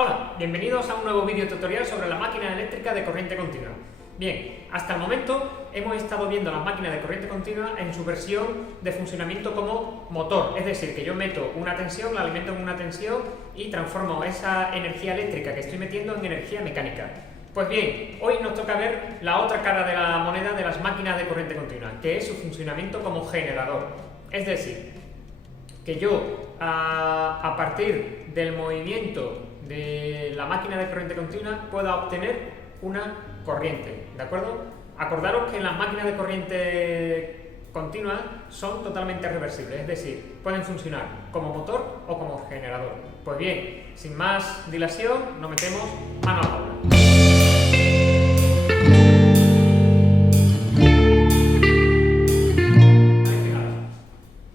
Hola, bienvenidos a un nuevo vídeo tutorial sobre la máquina eléctrica de corriente continua. Bien, hasta el momento hemos estado viendo las máquinas de corriente continua en su versión de funcionamiento como motor, es decir, que yo meto una tensión, la alimento en una tensión y transformo esa energía eléctrica que estoy metiendo en energía mecánica. Pues bien, hoy nos toca ver la otra cara de la moneda de las máquinas de corriente continua, que es su funcionamiento como generador. Es decir, que yo a partir del movimiento de la máquina de corriente continua pueda obtener una corriente, ¿de acuerdo? Acordaros que las máquinas de corriente continua son totalmente reversibles, es decir, pueden funcionar como motor o como generador. Pues bien, sin más dilación, nos metemos mano a la obra.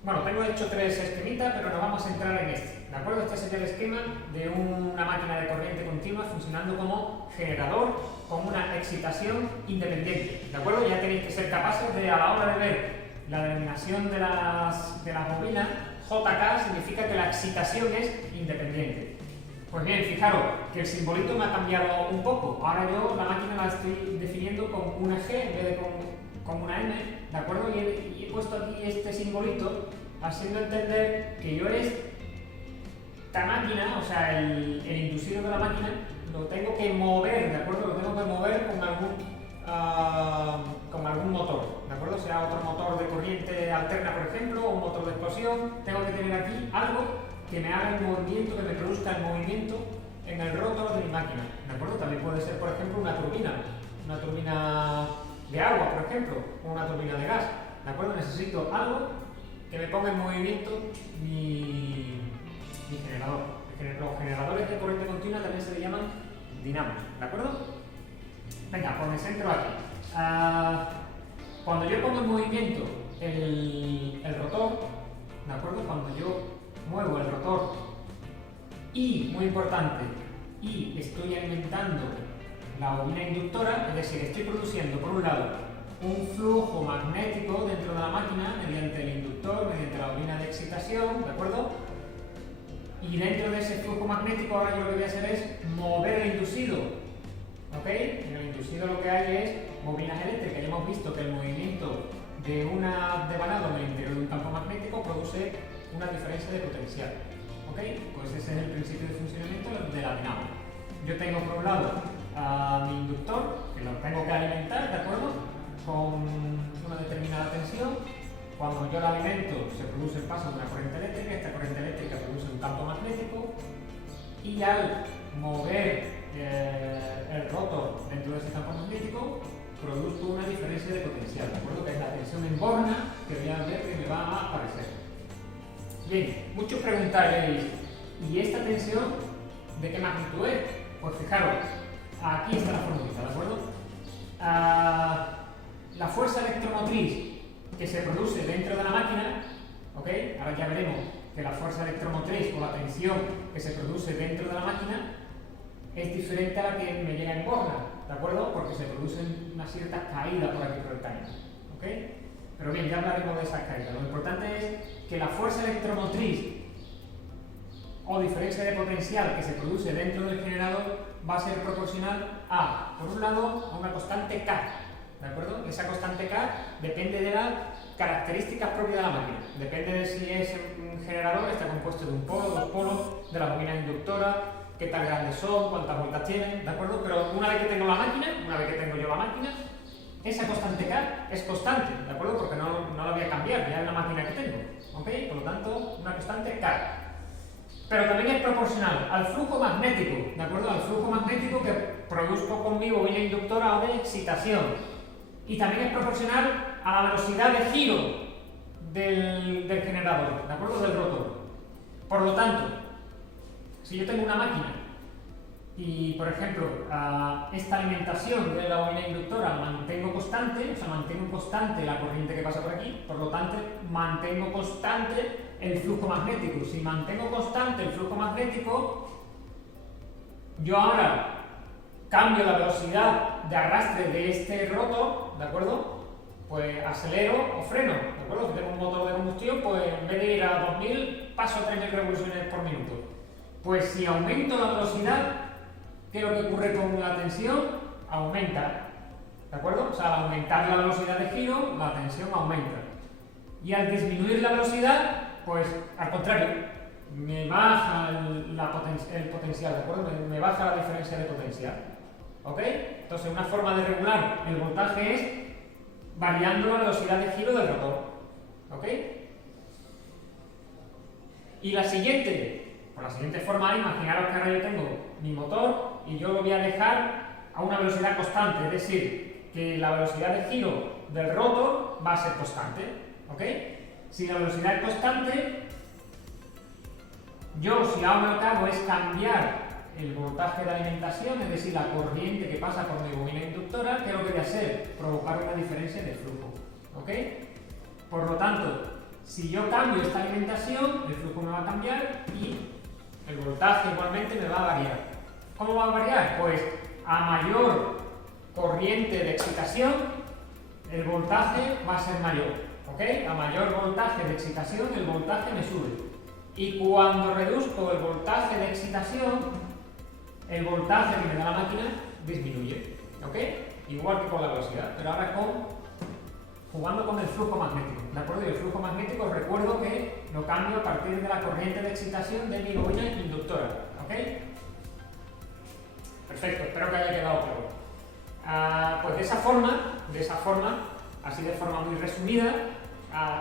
Bueno, tengo hecho tres esquemitas, pero nos vamos a centrar en este, ¿de acuerdo? Este sería el esquema de una máquina de corriente continua funcionando como generador con una excitación independiente, ¿de acuerdo? Ya tenéis que ser capaces de, a la hora de ver la denominación de las bobinas, JK significa que la excitación es independiente. Pues bien, fijaros que el simbolito me ha cambiado un poco. Ahora yo la máquina la estoy definiendo con una G en vez de con una M, ¿de acuerdo? Y he puesto aquí este simbolito haciendo entender que yo esta máquina, o sea, el inducido de la máquina, lo tengo que mover, ¿de acuerdo? Lo tengo que mover con algún motor, ¿de acuerdo? Sea otro motor de corriente alterna, por ejemplo, o un motor de explosión. Tengo que tener aquí algo que me haga el movimiento, que me produzca el movimiento en el rotor de mi máquina, ¿de acuerdo? También puede ser, por ejemplo, una turbina de agua, por ejemplo, o una turbina de gas, ¿de acuerdo? Necesito algo que me ponga en movimiento mi generador. Los generadores de corriente continua también se le llaman dinamos, ¿de acuerdo? Venga, pues me centro aquí. Cuando yo pongo en movimiento el rotor, ¿de acuerdo? Cuando yo muevo el rotor y, muy importante, y estoy alimentando la bobina inductora, es decir, estoy produciendo por un lado un flujo magnético dentro de la máquina mediante el inductor, mediante la bobina de excitación, ¿de acuerdo? Y dentro de ese flujo magnético ahora yo lo que voy a hacer es mover el inducido, ¿ok? En el inducido lo que hay es bobinas eléctricas. Ya hemos visto que el movimiento de una devanado en el interior de un campo magnético produce una diferencia de potencial, ¿ok? Pues ese es el principio de funcionamiento de la dinamo. Yo tengo por un lado a mi inductor, que lo tengo que alimentar, ¿de acuerdo? Con una determinada tensión. Cuando yo lo alimento, se produce el paso de una corriente eléctrica, esta corriente eléctrica produce un campo magnético y al mover el rotor dentro de ese campo magnético, produzco una diferencia de potencial, ¿de acuerdo? Que es la tensión en borna que voy a ver que me va a aparecer. Bien, muchos preguntaréis, ¿y esta tensión de qué magnitud es? Pues fijaros, aquí está la formulita, ¿de acuerdo? La fuerza electromotriz que se produce dentro de la máquina, ¿ok? Ahora ya veremos que la fuerza electromotriz o la tensión que se produce dentro de la máquina es diferente a la que me llega en borna, ¿de acuerdo? Porque se producen una cierta caída por aquí por el caño, ¿ok? Pero bien, ya hablaremos de esas caídas. Lo importante es que la fuerza electromotriz o diferencia de potencial que se produce dentro del generador va a ser proporcional a, por un lado, a una constante K, ¿de acuerdo? Esa constante K depende de las características propias de la máquina. Depende de si es un generador, está compuesto de un polo, dos polos, de las bobinas inductoras, qué tan grandes son, cuántas vueltas tienen, ¿de acuerdo? Pero una vez que tengo la máquina, una vez que tengo yo la máquina, esa constante K es constante, ¿de acuerdo? Porque no la voy a cambiar, ya es la máquina que tengo, ¿ok? Por lo tanto, una constante K. Pero también es proporcional al flujo magnético, ¿de acuerdo? Al flujo magnético que produzco con mi bobina inductora o de excitación. Y también es proporcional a la velocidad de giro del generador, ¿de acuerdo? Del rotor. Por lo tanto, si yo tengo una máquina y, por ejemplo, esta alimentación de la bobina inductora la mantengo constante, o sea, mantengo constante la corriente que pasa por aquí, por lo tanto, mantengo constante el flujo magnético. Si mantengo constante el flujo magnético, yo ahora cambio la velocidad de arrastre de este rotor, ¿de acuerdo? Pues acelero o freno, ¿de acuerdo? Si tengo un motor de combustión, pues en vez de ir a 2000, paso a 3000 revoluciones por minuto. Pues si aumento la velocidad, ¿qué es lo que ocurre con la tensión? Aumenta, ¿de acuerdo? O sea, al aumentar la velocidad de giro, la tensión aumenta. Y al disminuir la velocidad, pues al contrario, me baja el potencial, ¿de acuerdo? Me baja la diferencia de potencial. ¿Ok? Entonces, una forma de regular el voltaje es variando la velocidad de giro del rotor. ¿Ok? Y la siguiente, por la siguiente forma, imaginaros que ahora yo tengo mi motor y yo lo voy a dejar a una velocidad constante, es decir, que la velocidad de giro del rotor va a ser constante. ¿Ok? Si la velocidad es constante, yo si ahora lo que hago es cambiar el voltaje de alimentación, es decir, la corriente que pasa por mi bobina inductora, ¿qué es lo que voy a hacer? Provocar una diferencia de flujo. ¿Ok? Por lo tanto, si yo cambio esta alimentación, el flujo me va a cambiar y el voltaje igualmente me va a variar. ¿Cómo va a variar? Pues a mayor corriente de excitación, el voltaje va a ser mayor. ¿Ok? A mayor voltaje de excitación, el voltaje me sube. Y cuando reduzco el voltaje de excitación, el voltaje que me da la máquina disminuye. ¿Ok? Igual que con la velocidad, pero ahora jugando con el flujo magnético. ¿De acuerdo? Y el flujo magnético, recuerdo que lo cambio a partir de la corriente de excitación de mi bobina inductora. ¿Ok? Perfecto, espero que haya quedado claro. Pues de esa forma, así de forma muy resumida,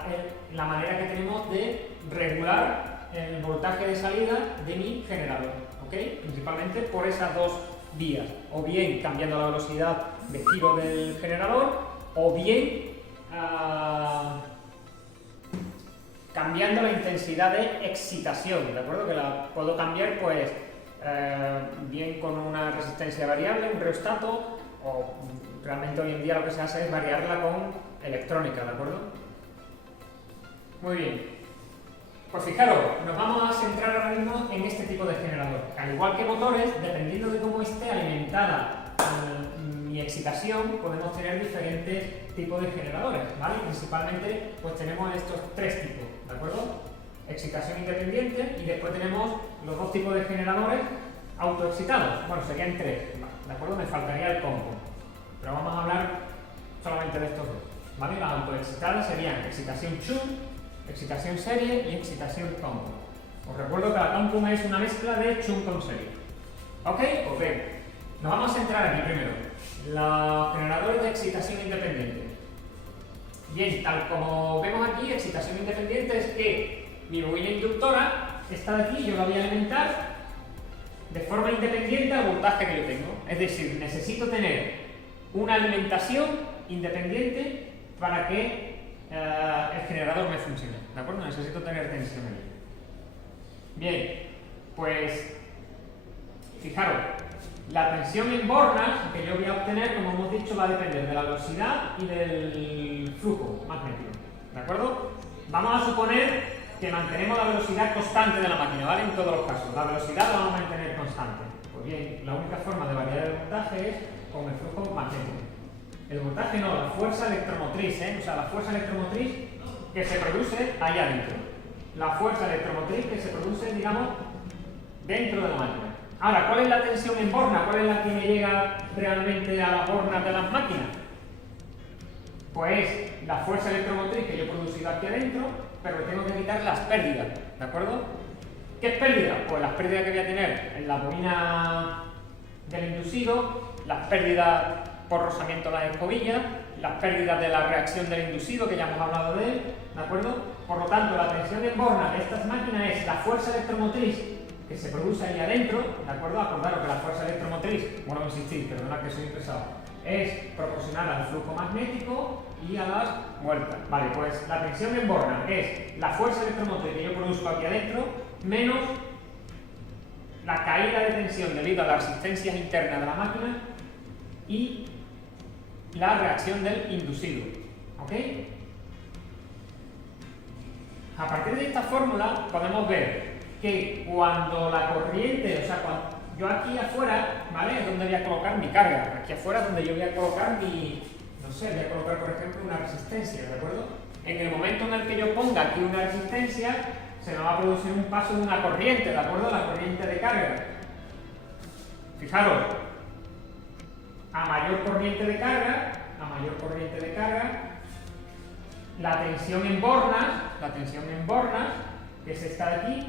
es la manera que tenemos de regular el voltaje de salida de mi generador, ¿ok? Principalmente por esas dos vías, o bien cambiando la velocidad de giro del generador, o bien cambiando la intensidad de excitación, ¿de acuerdo? Que la puedo cambiar, pues, bien con una resistencia variable, un rheostato, o realmente hoy en día lo que se hace es variarla con electrónica, ¿de acuerdo? Muy bien. Pues fijaros, nos vamos a centrar ahora mismo en este tipo de generador. Al igual que motores, dependiendo de cómo esté alimentada mi excitación, podemos tener diferentes tipos de generadores, ¿vale? Principalmente, pues tenemos estos tres tipos, ¿de acuerdo? Excitación independiente y después tenemos los dos tipos de generadores autoexcitados. Bueno, serían tres, ¿de acuerdo? Me faltaría el combo, pero vamos a hablar solamente de estos dos, ¿vale? Las autoexcitadas serían excitación shunt, excitación serie y excitación combo. Os recuerdo que la combo es una mezcla de shunt con serie. ¿Ok? Pues bien, nos vamos a centrar aquí primero. Los generadores de excitación independiente. Bien, tal como vemos aquí, excitación independiente es que mi bobina inductora está de aquí, yo la voy a alimentar de forma independiente al voltaje que yo tengo. Es decir, necesito tener una alimentación independiente para que el generador me funcione, ¿de acuerdo? Necesito tener tensión allí. Bien, pues fijaros, la tensión en bornas que yo voy a obtener, como hemos dicho, va a depender de la velocidad y del flujo magnético, ¿de acuerdo? Vamos a suponer que mantenemos la velocidad constante de la máquina, ¿vale? En todos los casos, la velocidad la vamos a mantener constante. Pues bien, la única forma de variar el voltaje es con el flujo magnético. El voltaje no, la fuerza electromotriz, o sea, la fuerza electromotriz que se produce ahí adentro. La fuerza electromotriz que se produce, digamos, dentro de la máquina. Ahora, ¿cuál es la tensión en borna? ¿Cuál es la que me llega realmente a las bornas de las máquinas? Pues la fuerza electromotriz que yo he producido aquí adentro, pero tengo que quitar las pérdidas, ¿de acuerdo? ¿Qué es pérdida? Pues las pérdidas que voy a tener en la bobina del inducido, las pérdidas por rozamiento de las escobillas, las pérdidas de la reacción del inducido, que ya hemos hablado de él, ¿de acuerdo? Por lo tanto, la tensión en borna de estas máquinas es la fuerza electromotriz que se produce ahí adentro, ¿de acuerdo? Acordaros que la fuerza electromotriz, bueno, insistir, perdonad que soy pesado, es proporcional al flujo magnético y a las vueltas. Vale, pues la tensión en borna es la fuerza electromotriz que yo produzco aquí adentro menos la caída de tensión debido a las resistencias internas de la máquina y la reacción del inducido. ¿Ok? A partir de esta fórmula podemos ver que cuando la corriente, o sea, cuando yo aquí afuera, ¿vale? Es donde voy a colocar mi carga. Aquí afuera es donde yo voy a colocar mi, no sé, voy a colocar por ejemplo una resistencia, ¿de acuerdo? En el momento en el que yo ponga aquí una resistencia, se me va a producir un paso de una corriente, ¿de acuerdo? La corriente de carga. Fijaros, a mayor corriente de carga, la tensión en bornas, que es esta de aquí,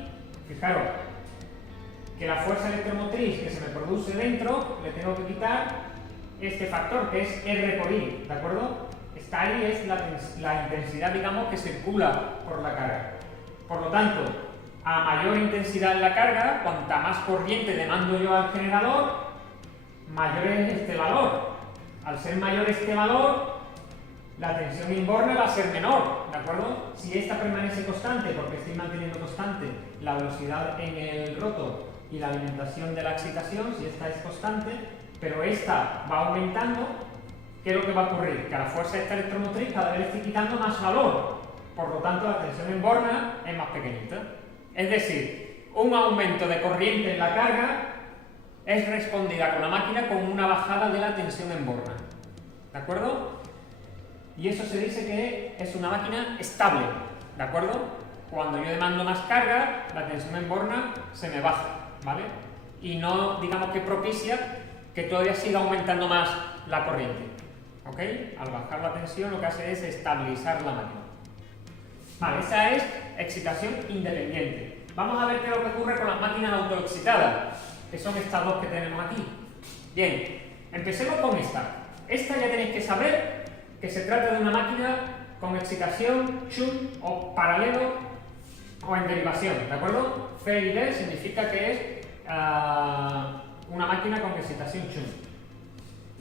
fijaros, que la fuerza electromotriz que se me produce dentro, le tengo que quitar este factor, que es R por I, ¿de acuerdo? Esta I es la intensidad, digamos, que circula por la carga. Por lo tanto, a mayor intensidad en la carga, cuanta más corriente demando yo al generador, mayor es este valor. Al ser mayor este valor, la tensión en borne va a ser menor, ¿de acuerdo? Si esta permanece constante, porque estoy manteniendo constante la velocidad en el rotor y la alimentación de la excitación, si esta es constante, pero esta va aumentando, ¿qué es lo que va a ocurrir? Que a la fuerza esta electromotriz cada vez estoy quitando más valor, por lo tanto la tensión en borna es más pequeñita. Es decir, un aumento de corriente en la carga es respondida con la máquina con una bajada de la tensión en borna, ¿de acuerdo? Y eso se dice que es una máquina estable, ¿de acuerdo? Cuando yo demando más carga, la tensión en borna se me baja, ¿vale? Y no, digamos que propicia que todavía siga aumentando más la corriente, ¿ok? Al bajar la tensión lo que hace es estabilizar la máquina. Vale, esa es excitación independiente. Vamos a ver qué es lo que ocurre con las máquinas autoexcitadas, que son estas dos que tenemos aquí. Bien, empecemos con esta. Esta ya tenéis que saber que se trata de una máquina con excitación shunt o paralelo o en derivación, ¿de acuerdo? F y D significa que es una máquina con excitación shunt.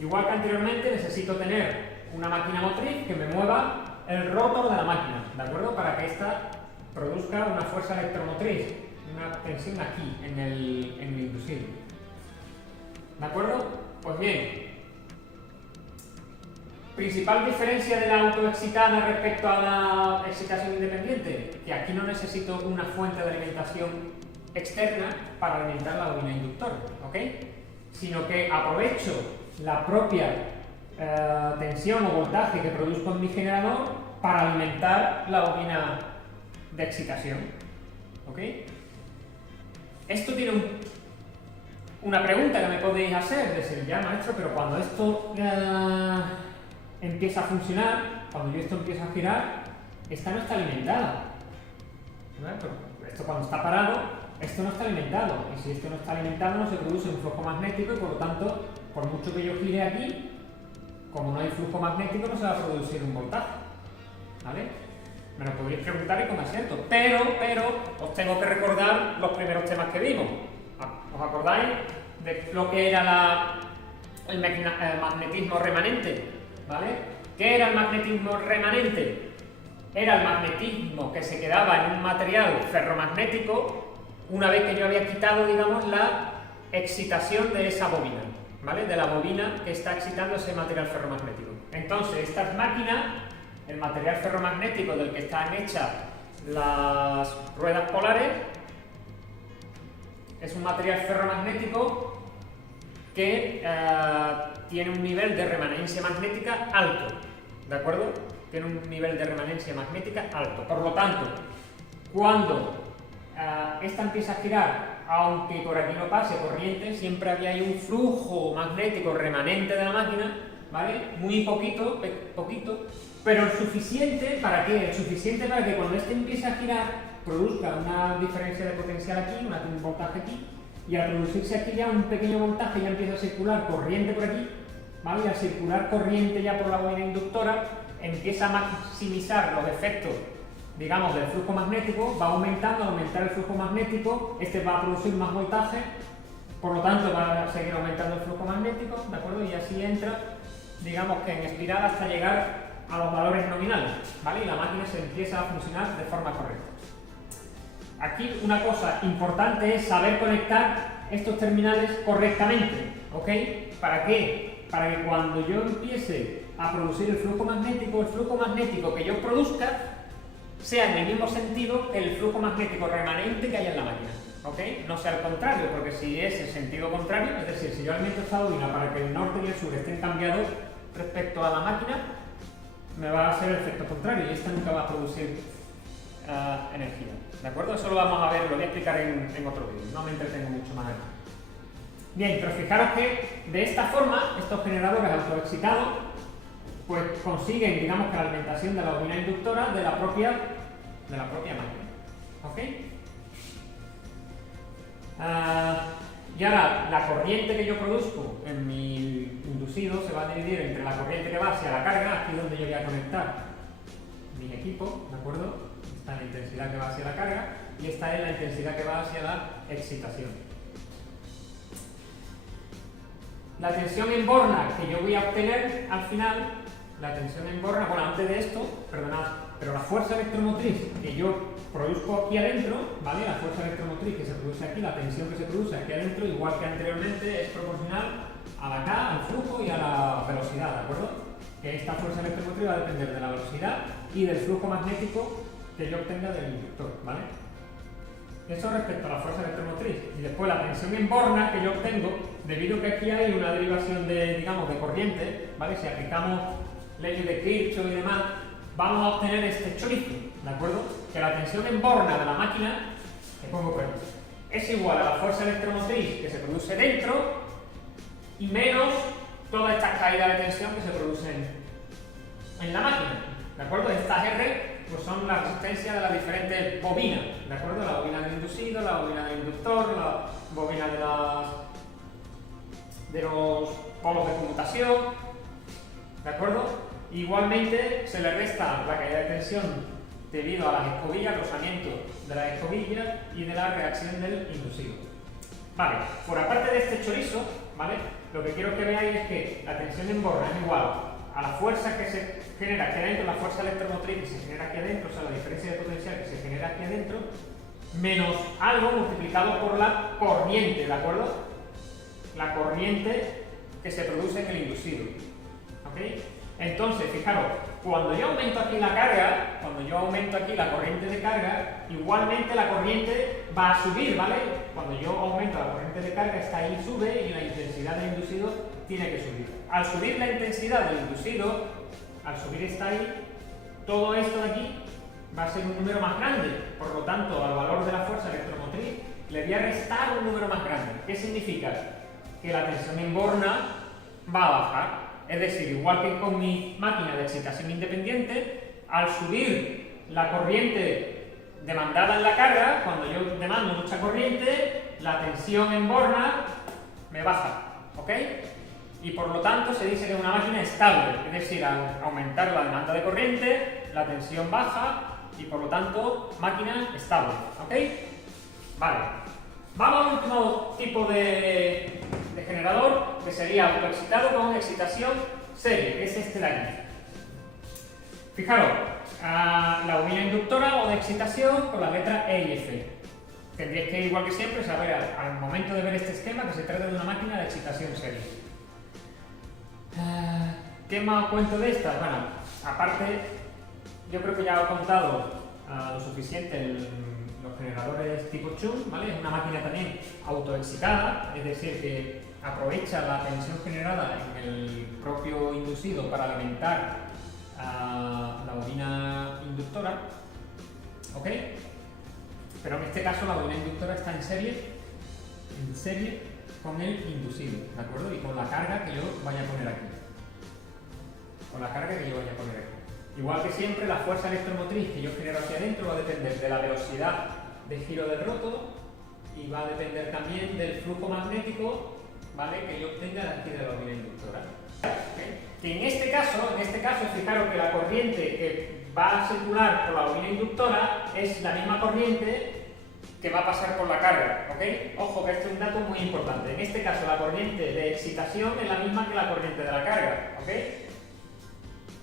Igual que anteriormente, necesito tener una máquina motriz que me mueva el rotor de la máquina, ¿de acuerdo? Para que ésta produzca una fuerza electromotriz, una tensión aquí, en el inducible. ¿De acuerdo? Pues bien, principal diferencia de la autoexcitada respecto a la excitación independiente, que aquí no necesito una fuente de alimentación externa para alimentar la bobina inductora, ¿ok? Sino que aprovecho la propia tensión o voltaje que produzco en mi generador para alimentar la bobina de excitación, ¿ok? Esto tiene una pregunta que me podéis hacer, decir, ya maestro, pero cuando esto empieza a funcionar, cuando yo esto empieza a girar, esta no está alimentada, ¿vale? Pero esto cuando está parado, esto no está alimentado, y si esto no está alimentado no se produce un flujo magnético y por lo tanto, por mucho que yo gire aquí, como no hay flujo magnético no se va a producir un voltaje, ¿vale? Me lo podéis preguntar y con acierto, pero os tengo que recordar los primeros temas que vimos. ¿Os acordáis de lo que era el magnetismo remanente? ¿Vale? ¿Qué era el magnetismo remanente? Era el magnetismo que se quedaba en un material ferromagnético una vez que yo había quitado, digamos, la excitación de esa bobina, ¿vale? De la bobina que está excitando ese material ferromagnético. Entonces, estas máquinas, el material ferromagnético del que están hechas las ruedas polares, es un material ferromagnético que tiene un nivel de remanencia magnética alto, ¿de acuerdo? Tiene un nivel de remanencia magnética alto. Por lo tanto, cuando esta empieza a girar, aunque por aquí no pase corriente, siempre había ahí un flujo magnético remanente de la máquina, ¿vale? Muy poquito, pero el suficiente, ¿para qué? El suficiente para que cuando este empiece a girar, produzca una diferencia de potencial aquí, un voltaje aquí, y al producirse aquí ya un pequeño voltaje ya empieza a circular corriente por aquí, ¿vale? Y al circular corriente ya por la bobina inductora, empieza a maximizar los efectos, digamos, del flujo magnético, va aumentando, al aumentar el flujo magnético, este va a producir más voltaje, por lo tanto va a seguir aumentando el flujo magnético, ¿de acuerdo? Y así entra, digamos que en espiral hasta llegar a los valores nominales, ¿vale? Y la máquina se empieza a funcionar de forma correcta. Aquí una cosa importante es saber conectar estos terminales correctamente, ¿ok? ¿Para qué? Para que cuando yo empiece a producir el flujo magnético que yo produzca sea en el mismo sentido que el flujo magnético remanente que hay en la máquina, ¿ok? No sea al contrario, porque si es el sentido contrario, es decir, si yo alimento esta bobina para que el norte y el sur estén cambiados respecto a la máquina, me va a hacer el efecto contrario y esta nunca va a producir energía. ¿de acuerdo? Eso lo vamos a ver, lo voy a explicar en otro vídeo, no me entretengo mucho más aquí. Bien, pero fijaros que de esta forma, estos generadores autoexcitados, pues consiguen, digamos, que la alimentación de la bobina inductora de la propia máquina. ¿Ok? Y ahora, la corriente que yo produzco en mi inducido se va a dividir entre la corriente que va hacia la carga, aquí es donde yo voy a conectar mi equipo, ¿de acuerdo? Esta es la intensidad que va hacia la carga y esta es la intensidad que va hacia la excitación. La tensión en borna que yo voy a obtener al final, la tensión en borna, bueno, antes de esto, perdonad, pero la fuerza electromotriz que yo produzco aquí adentro, ¿vale? La fuerza electromotriz que se produce aquí, la tensión que se produce aquí adentro, igual que anteriormente, es proporcional a la K, al flujo y a la velocidad, ¿de acuerdo? Que esta fuerza electromotriz va a depender de la velocidad y del flujo magnético que yo obtenga del inductor, ¿vale? Eso respecto a la fuerza electromotriz. Y después la tensión en borna que yo obtengo, debido a que aquí hay una derivación de, digamos, de corriente, ¿vale? Si aplicamos leyes de Kirchhoff y demás, vamos a obtener este chorizo, ¿de acuerdo? Que la tensión en borna de la máquina, que pongo por aquí, es igual a la fuerza electromotriz que se produce dentro y menos toda esta caída de tensión que se produce en la máquina, ¿de acuerdo? Estas R pues son la resistencia de las diferentes bobinas, ¿de acuerdo? La bobina del inducido, la bobina del inductor, la bobina de los polos de conmutación, ¿de acuerdo? Igualmente se le resta la caída de tensión debido a las escobillas, rozamiento de las escobillas y de la reacción del inducido. Vale, por aparte de este chorizo, ¿vale? Lo que quiero que veáis es que la tensión en borna es igual a la fuerza que se genera aquí adentro, la fuerza electromotriz que se genera aquí adentro, o sea, la diferencia de potencial que se genera aquí adentro, menos algo multiplicado por la corriente, ¿de acuerdo? La corriente que se produce en el inducido, ¿ok? Entonces, fijaros, cuando yo aumento aquí la carga, cuando yo aumento aquí la corriente de carga, igualmente la corriente va a subir, ¿vale? Cuando yo aumento la corriente de carga, esta ahí sube y la intensidad del inducido tiene que subir. Al subir la intensidad del inducido, al subir esta ahí, todo esto de aquí va a ser un número más grande. Por lo tanto, al valor de la fuerza electromotriz le voy a restar un número más grande. ¿Qué significa? Que la tensión en borna va a bajar. Es decir, igual que con mi máquina de excitación independiente, al subir la corriente demandada en la carga, cuando yo demando mucha corriente, la tensión en borna me baja, ¿ok? Y por lo tanto se dice que es una máquina estable, es decir, al aumentar la demanda de corriente, la tensión baja y por lo tanto máquina estable, ¿ok? Vale. Vamos al último tipo de generador, que sería autoexcitado con excitación serie, que es este de aquí. Fijaros, la bobina inductora o de excitación con la letra E y F. Tendríais que, igual que siempre, saber al momento de ver este esquema que se trata de una máquina de excitación serie. ¿Qué más cuento de esta? Bueno, aparte, yo creo que ya he contado lo suficiente los generadores tipo Chun, ¿vale? Es una máquina también autoexcitada, es decir, que aprovecha la tensión generada en el propio inducido para alimentar a la bobina inductora, ¿ok? Pero en este caso la bobina inductora está en serie con el inducido, ¿de acuerdo? Y con la carga que yo vaya a poner aquí. Igual que siempre, la fuerza electromotriz que yo genero hacia adentro va a depender de la velocidad de giro del rótulo y va a depender también del flujo magnético, ¿vale? Que yo obtenga de aquí de la bobina inductora. ¿Okay? Que en este caso, fijaros que la corriente que va a circular por la bobina inductora es la misma corriente que va a pasar por la carga, ¿ok? Ojo, que este es un dato muy importante. En este caso, la corriente de excitación es la misma que la corriente de la carga, ¿ok?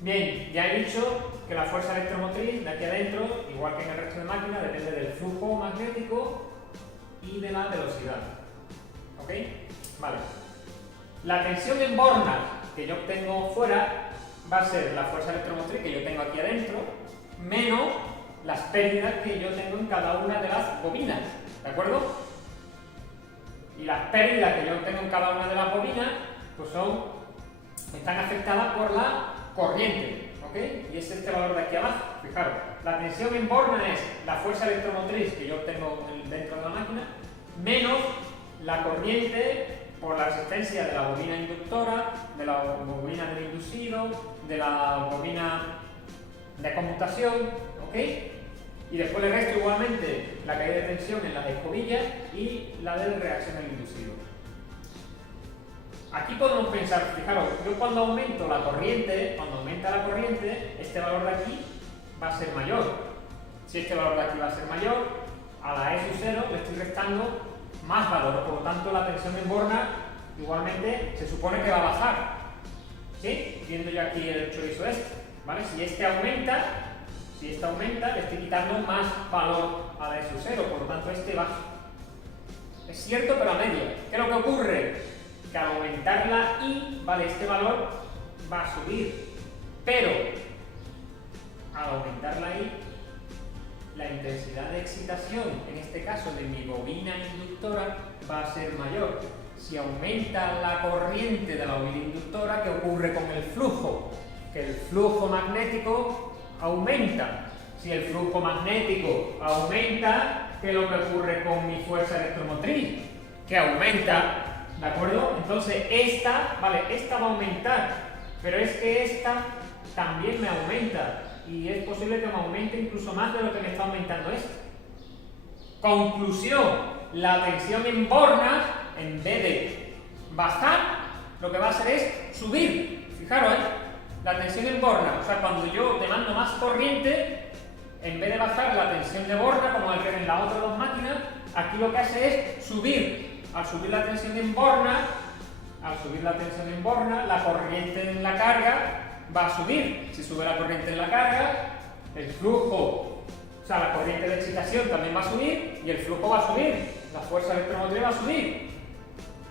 Bien, ya he dicho que la fuerza electromotriz de aquí adentro, igual que en el resto de máquinas, depende del flujo magnético y de la velocidad, ¿ok? Vale. La tensión en borna que yo obtengo fuera va a ser la fuerza electromotriz que yo tengo aquí adentro, menos las pérdidas que yo tengo en cada una de las bobinas, ¿de acuerdo? Y las pérdidas que yo tengo en cada una de las bobinas, pues están afectadas por la corriente, ¿ok? Y es este valor de aquí abajo. Fijaros, la tensión en borna es la fuerza electromotriz que yo tengo dentro de la máquina, menos la corriente por la resistencia de la bobina inductora, de la bobina del inducido, de la bobina de conmutación, ¿ok? Y después le resto igualmente la caída de tensión en las escobillas y la de reacción del inducido. Aquí podemos pensar, fijaros, yo cuando aumento la corriente, este valor de aquí va a ser mayor. Si este valor de aquí va a ser mayor, a la E sub 0 le estoy restando más valor, por lo tanto la tensión en borna igualmente se supone que va a bajar. ¿Sí? Viendo yo aquí el chorizo este, ¿vale? Si este aumenta, le estoy quitando más valor a la E sub 0, por lo tanto este baja. Es cierto, pero a media. ¿Qué es lo que ocurre? Que al aumentar la I, ¿vale? Este valor va a subir, pero al aumentar la I, la intensidad de excitación, en este caso de mi bobina inductora, va a ser mayor. Si aumenta la corriente de la bobina inductora, ¿qué ocurre con el flujo? Que el flujo magnético aumenta. Si el flujo magnético aumenta, ¿qué es lo que ocurre con mi fuerza electromotriz? Que aumenta. ¿De acuerdo? Entonces esta va a aumentar, pero es que esta también me aumenta y es posible que me aumente incluso más de lo que me está aumentando esta. Conclusión, la tensión en borna, en vez de bajar, lo que va a hacer es subir. Fijaros, la tensión en borna, o sea, cuando yo demando más corriente, en vez de bajar la tensión de borna, como el que en las otras dos máquinas, aquí lo que hace es subir. Al subir la tensión en borna, la corriente en la carga va a subir. Si sube la corriente en la carga, el flujo, o sea, la corriente de excitación también va a subir y el flujo va a subir. La fuerza electromotriz va a subir.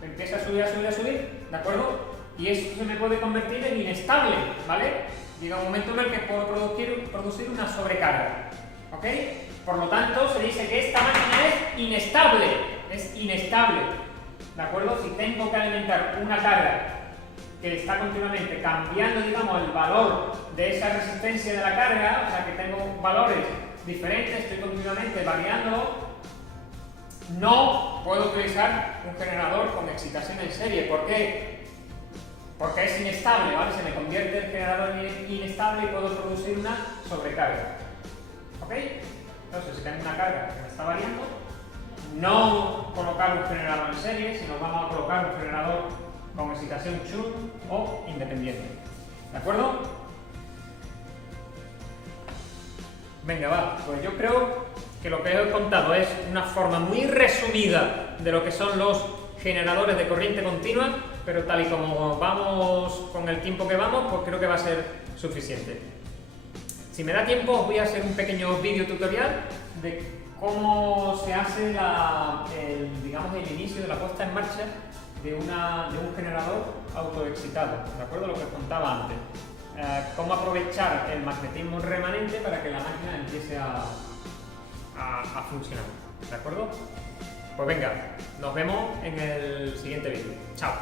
Empieza a subir, ¿de acuerdo? Y eso se me puede convertir en inestable, ¿vale? Llega un momento en el que puedo producir una sobrecarga, ¿ok? Por lo tanto, se dice que esta máquina es inestable, ¿de acuerdo? Si tengo que alimentar una carga que está continuamente cambiando, digamos, el valor de esa resistencia de la carga, o sea, que tengo valores diferentes, estoy continuamente variando, no puedo utilizar un generador con excitación en serie. ¿Por qué? Porque es inestable, ¿vale? Se me convierte el generador en inestable y puedo producir una sobrecarga, ¿ok? Entonces, si tengo una carga que me está variando, no colocar un generador en serie, sino vamos a colocar un generador con excitación Schur o independiente. ¿De acuerdo? Venga, va. Pues yo creo que lo que os he contado es una forma muy resumida de lo que son los generadores de corriente continua, pero tal y como vamos con el tiempo que vamos, pues creo que va a ser suficiente. Si me da tiempo, os voy a hacer un pequeño vídeo tutorial de cómo se hace el inicio de la puesta en marcha de un generador autoexcitado, ¿de acuerdo? Lo que os contaba antes. Cómo aprovechar el magnetismo remanente para que la máquina empiece a funcionar, ¿de acuerdo? Pues venga, nos vemos en el siguiente vídeo. ¡Chao!